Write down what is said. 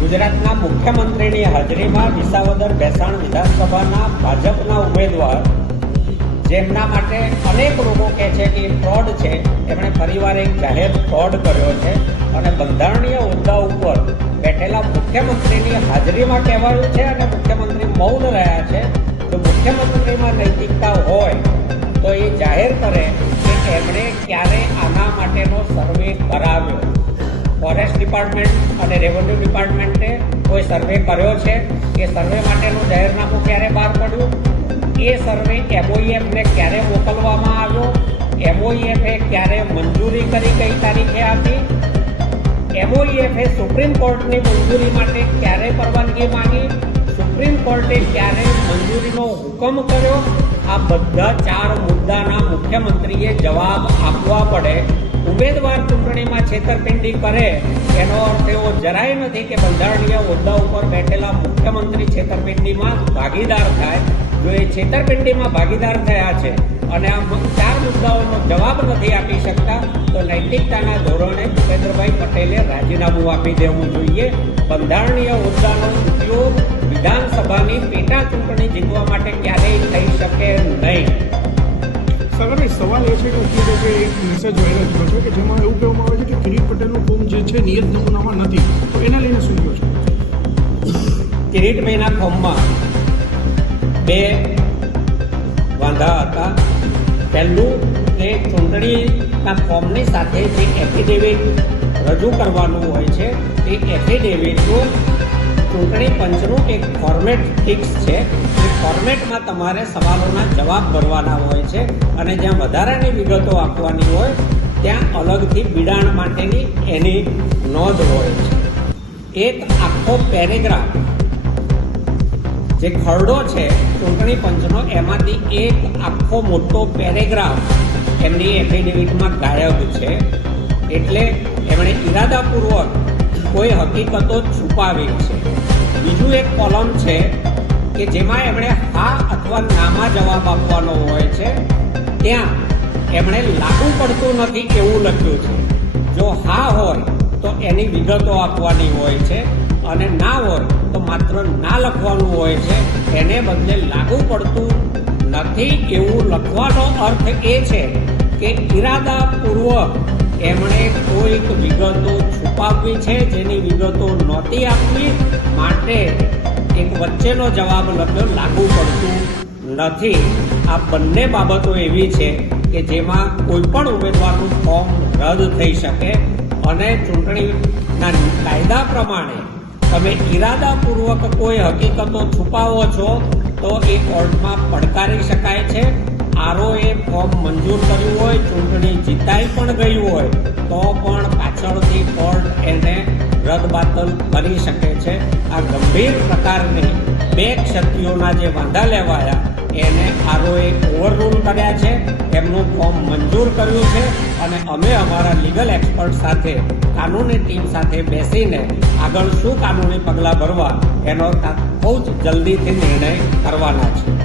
ગુજરાતના મુખ્યમંત્રીની હાજરીમાં વિસાવદર ભેસાણ વિધાનસભાના ભાજપના ઉમેદવાર જેમના માટે અનેક લોકો કહે છે કે ફ્રોડ છે, એમણે ફરીવાર એક જાહેર ફ્રોડ કર્યો છે અને બંધારણીય હોદ્દા ઉપર બેઠેલા મુખ્યમંત્રીની હાજરીમાં કહેવાયું છે અને મુખ્યમંત્રી મૌન રહ્યા છે. જો મુખ્યમંત્રીમાં નૈતિકતા હોય તો એ જાહેર કરે કે એમણે ક્યારે આના માટેનો સર્વે કરાવ્યો. ફોરેસ્ટ ડિપાર્ટમેન્ટ અને રેવન્યુ ડિપાર્ટમેન્ટે કોઈ સર્વે કર્યો છે? એ સર્વે માટેનું જાહેરનામું ક્યારે બહાર પડ્યું? એ સર્વે MOEFને ક્યારે મોકલવામાં આવ્યો? MOEFે ક્યારે મંજૂરી કરી, કઈ તારીખે આપી? MOEFે સુપ્રીમ કોર્ટની મંજૂરી માટે ક્યારે પરવાનગી માંગી? સુપ્રીમ કોર્ટે ક્યારે મંજૂરીનો હુકમ કર્યો? આ બધા 4 મુદ્દાના મુખ્યમંત્રીએ જવાબ આપવા પડે. ઉમેદવાર ચૂંટણીમાં છેતરપિંડી કરે એનો અર્થ એવો જરાય નથી કે બંધારણીય હોદ્દા ઉપર બેઠેલા મુખ્યમંત્રી છેતરપિંડીમાં ભાગીદાર થાય. જો એ છેતરપિંડીમાં ભાગીદાર થયા છે અને આ 4 મુદ્દાઓનો જવાબ નથી આપી શકતા તો નૈતિકતાના ધોરણે ભૂપેન્દ્રભાઈ પટેલે રાજીનામું આપી દેવું જોઈએ. બંધારણીય હોદ્દાનો ઉપયોગ વિધાનસભાની પેટા ચૂંટણી જીતવા માટે ક્યારેય થઈ શકે નહીં. સવારે સવાલ એ છે કે અત્યારે એક મેસેજ વાયરલ થયો છે કે જેમાં એવું કહેવામાં આવે છે કે કિરીટ પટેલનું ફોર્મ જે છે નિયત નમૂનામાં નથી, તો એના લઈને શું કહો છો? કિરીટભાઈના ફોર્મમાં 2 વાંધા હતા. પહેલું કે ચૂંટણીના ફોર્મની સાથે જે એફિડેવિટ રજૂ કરવાનું હોય છે એ એફિડેવિટનું ચૂંટણી પંચનું એક ફોર્મેટ ફિક્સ છે. એ ફોર્મેટમાં તમારે સવાલોના જવાબ ભરવાના હોય છે અને જ્યાં વધારાની વિગતો આપવાની હોય ત્યાં અલગથી બિડાણ માટેની એની નોંધ હોય છે. એક આખો પેરેગ્રાફ જે ખરડો છે ચૂંટણી પંચનો, એમાંથી એક આખો મોટો પેરેગ્રાફ એમની એફિડેવિટમાં ગાયબ છે. એટલે એમણે ઇરાદાપૂર્વક કોઈ હકીકતો છુપાવી છે. બીજું એક કોલમ છે કે જેમાં એમણે હા અથવા નામાં જવાબ આપવાનો હોય છે. ત્યાં એમણે લાગુ પડતું નથી એવું લખ્યું છે. જો હા હોય તો એની વિગતો આપવાની હોય છે અને ના હોય તો માત્ર ના લખવાનું હોય છે. એને બદલે લાગુ પડતું નથી એવું લખવાનો અર્થ એ છે કે ઇરાદાપૂર્વક એમણે કોઈક વિગતો છુપાવવી છે જેની વિગતો નહોતી આપવી, માટે એક વચ્ચેનો જવાબ લખ્યો લાગુ પડતું નથી. આ બંને બાબતો એવી છે કે જેમાં કોઈ પણ ઉમેદવારનું ફોર્મ રદ થઈ શકે અને ચૂંટણીના કાયદા પ્રમાણે તમે ઇરાદાપૂર્વક કોઈ હકીકતો છુપાવો છો તો એ કોર્ટમાં પડકારી શકાય છે. ROએ ફોર્મ મંજૂર કર્યું હોય, ચૂંટણી જીતાઈ પણ ગઈ હોય તો પણ પાછળથી કોર્ટ એને રદબાતલ કરી શકે છે. આ ગંભીર પ્રકારની 2 ક્ષતિઓના જે વાંધા લેવાયા એને ROએ ઓવરરૂલ કર્યા છે, એમનું ફોર્મ મંજૂર કર્યું છે અને અમે અમારા લીગલ એક્સપર્ટ સાથે, કાનૂની ટીમ સાથે બેસીને આગળ શું કાનૂની પગલાં ભરવા એનો બહુ જ જલ્દીથી નિર્ણય કરવાના છે.